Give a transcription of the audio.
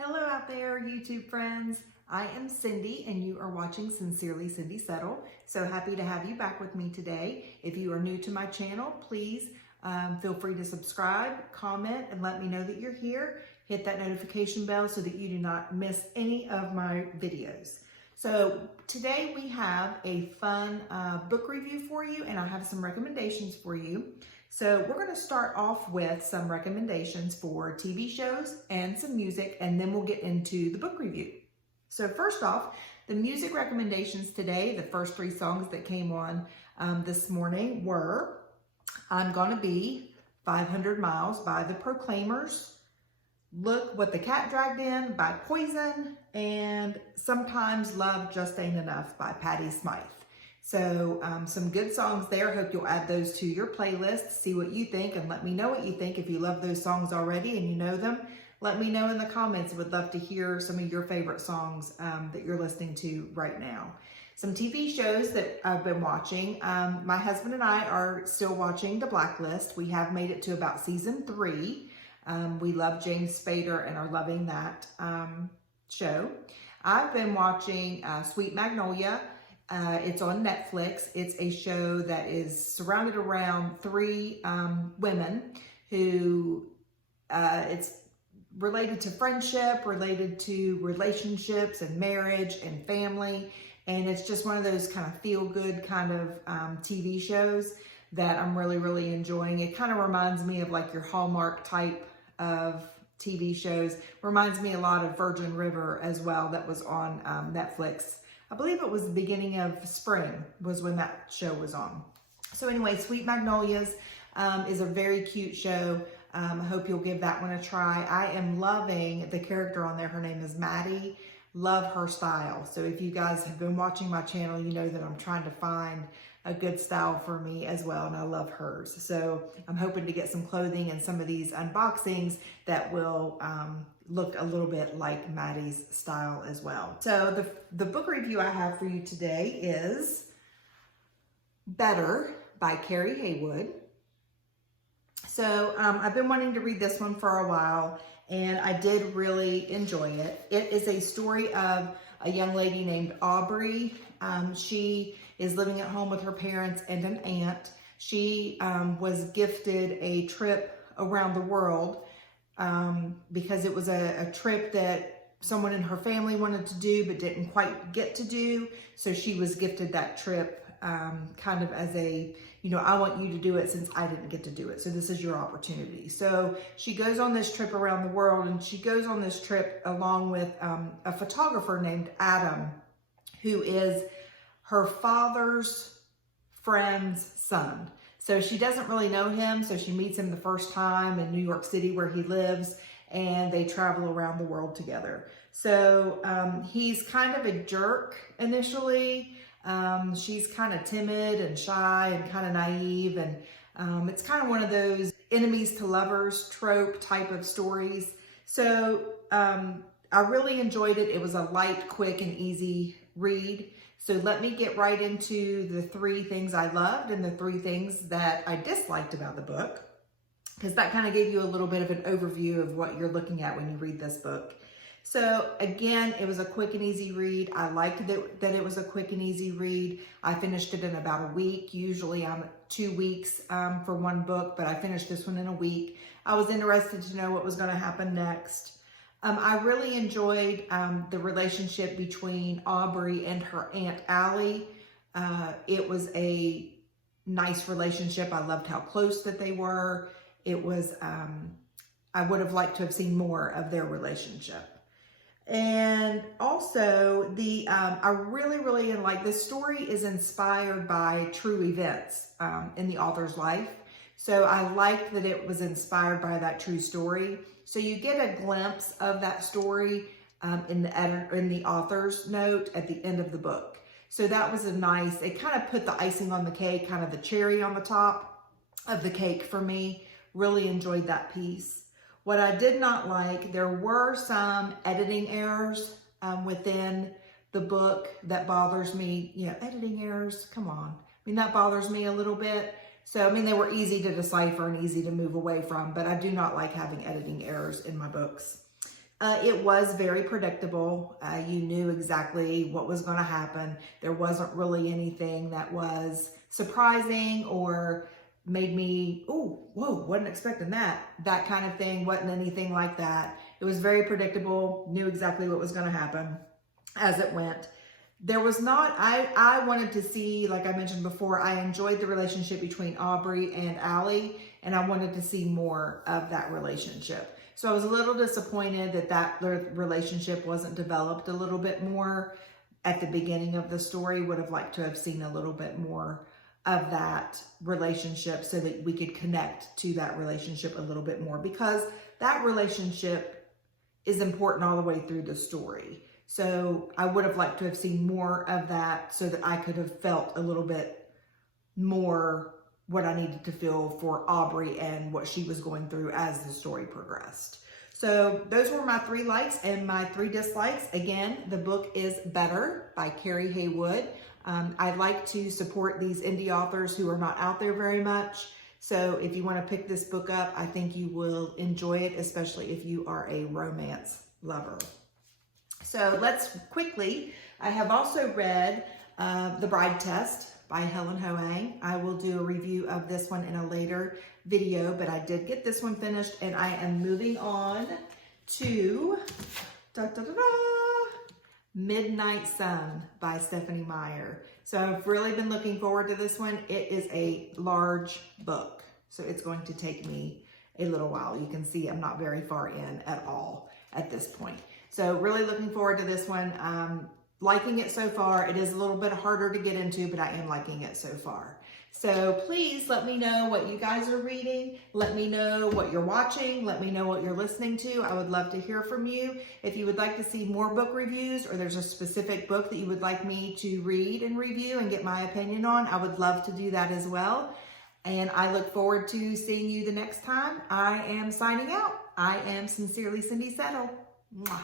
Hello out there, YouTube friends. I am Cindy and you are watching Sincerely Cindy Settle. So happy to have you back with me today. If you are new to my channel, please feel free to subscribe, comment, and let me know that you're here. Hit that notification bell so that you do not miss any of my videos. So today we have a fun book review for you, and I have some recommendations for you. So we're going to start off with some recommendations for TV shows and some music, and then we'll get into the book review. So first off, the music recommendations today, the first 3 songs that came on this morning were I'm Gonna Be, 500 Miles by the Proclaimers, Look What the Cat Dragged In by Poison, and Sometimes Love Just Ain't Enough by Smyth. So some good songs there. Hope you'll add those to your playlist, see what you think, and let me know what you think. If you love those songs already and you know them, let me know in the comments. I would love to hear some of your favorite songs that you're listening to right now. Some TV shows that I've been watching. My husband and I are still watching The Blacklist. We have made it to about season 3. We love James Spader and are loving that show. I've been watching Sweet Magnolia. It's on Netflix. It's a show that is surrounded around 3 women who it's related to friendship, related to relationships and marriage and family. And it's just one of those kind of feel-good kind of TV shows that I'm really, really enjoying. It kind of reminds me of like your Hallmark type of TV shows. Reminds me a lot of Virgin River as well, that was on Netflix. I believe it was the beginning of spring was when that show was on. So anyway, Sweet Magnolias is a very cute show. I hope you'll give that one a try. I am loving the character on there. Her name is Maddie. Love her style. So if you guys have been watching my channel, you know that I'm trying to find a good style for me as well, and I love hers. So I'm hoping to get some clothing and some of these unboxings that will look a little bit like Maddie's style as well. So the book review I have for you today is Better by Carey Heywood. So I've been wanting to read this one for a while, and I did really enjoy it. It is a story of a young lady named AUBREY. She is living at home with her parents and an aunt. She was gifted a trip around the world because it was a trip that someone in her family wanted to do but didn't quite get to do. So she was gifted that trip kind of as a, you know, I want you to do it since I didn't get to do it. So this is your opportunity. So she goes on this trip around the world, and she goes on this trip along with a photographer named Adam, who is her father's friend's son. So she doesn't really know him. So she meets him the first time in New York City where he lives, and they travel around the world together. So he's kind of a jerk initially. She's kind of timid and shy and kind of naive, and it's kind of one of those enemies to lovers trope type of stories. So I really enjoyed it. It was a light, quick, and easy read. So let me get right into the 3 things I loved and the 3 things that I disliked about the book, because that kind of gave you a little bit of an overview of what you're looking at when you read this book. So again, it was a quick and easy read. I liked that it was a quick and easy read. I finished it in about a week. Usually I'm 2 weeks for one book, but I finished this one in a week. I was interested to know what was going to happen next. I really enjoyed the relationship between AUBREY and her Aunt Allie. It was a nice relationship. I loved how close that they were. It was, I would have liked to have seen more of their relationship. And also I really like this story is inspired by true events in the author's life. So I liked that it was inspired by that true story. So you get a glimpse of that story in the author's note at the end of the book. So that was it kind of put the icing on the cake, kind of the cherry on the top of the cake for me. Really enjoyed that piece. What I did not like, there were some editing errors within the book that bothers me. You know, editing errors, come on. I mean, that bothers me a little bit. So, I mean, they were easy to decipher and easy to move away from, but I do not like having editing errors in my books. It was very predictable. You knew exactly what was going to happen. There wasn't really anything that was surprising or made me, oh, whoa, wasn't expecting that. That kind of thing. Wasn't anything like that. It was very predictable. Knew exactly what was going to happen as it went. There was not, I wanted to see, like I mentioned before, I enjoyed the relationship between Aubrey and Allie, and I wanted to see more of that relationship. So I was a little disappointed that that relationship wasn't developed a little bit more at the beginning of the story. Would have liked to have seen a little bit more of that relationship so that we could connect to that relationship a little bit more, because that relationship is important all the way through the story. So I would have liked to have seen more of that so that I could have felt a little bit more what I needed to feel for Aubrey and what she was going through as the story progressed. So those were my 3 likes and my 3 dislikes. Again, the book is Better by Carey Heywood. I like to support these indie authors who are not out there very much. So if you want to pick this book up, I think you will enjoy it, especially if you are a romance lover. So let's quickly, I have also read The Bride Test by Helen Hoang. I will do a review of this one in a later video, but I did get this one finished, and I am moving on to Midnight Sun by Stephanie Meyer. So I've really been looking forward to this one. It is a large book, so it's going to take me a little while. You can see I'm not very far in at all at this point. So really looking forward to this one. Liking it so far. It is a little bit harder to get into, but I am liking it so far. So please let me know what you guys are reading. Let me know what you're watching. Let me know what you're listening to. I would love to hear from you. If you would like to see more book reviews, or there's a specific book that you would like me to read and review and get my opinion on, I would love to do that as well. And I look forward to seeing you the next time. I am signing out. I am sincerely Cindy Settle. Mwah.